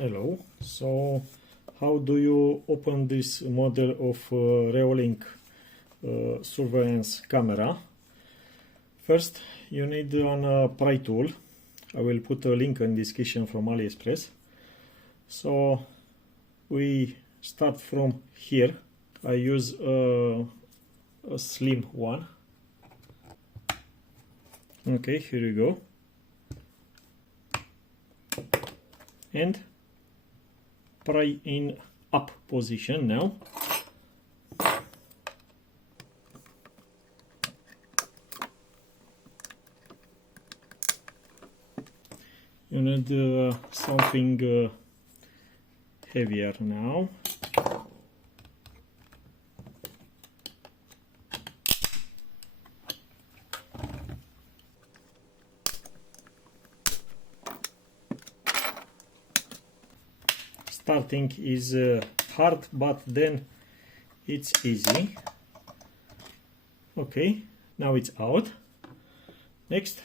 Hello. So how do you open this model of Reolink surveillance camera? First you need an pry tool. I will put a link in description from AliExpress. So we start from here. I use a slim one. Okay, here you go. And pry in up position now. You need something heavier now. Starting is hard, but then it's easy. Okay, now it's out. Next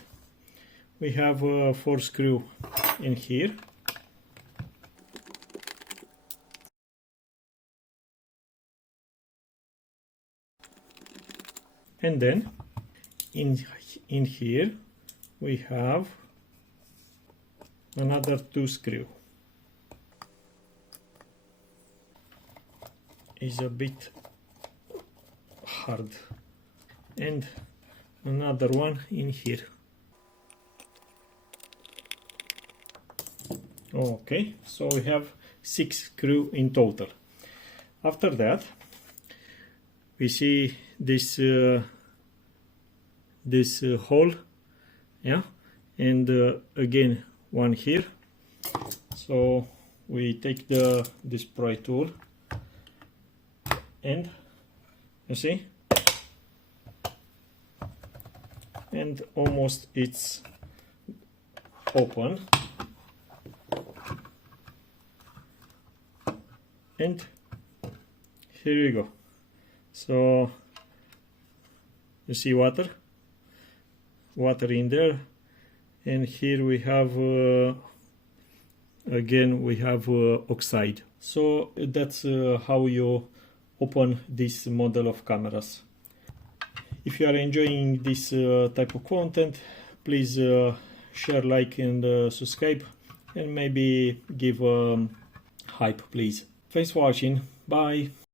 we have 4 screws in here. And then in here we have another 2 screws. Is a bit hard, and another one in here. Okay, so we have 6 screws in total. After that we see this hole, yeah, and again one here. So we take this pry tool, and you see, and almost it's open, and here you go. So you see water in there, and here we have again we have oxide. So that's how you open this model of cameras. If you are enjoying this type of content, please share, like, and subscribe, and maybe give a hype, please. Thanks for watching. Bye.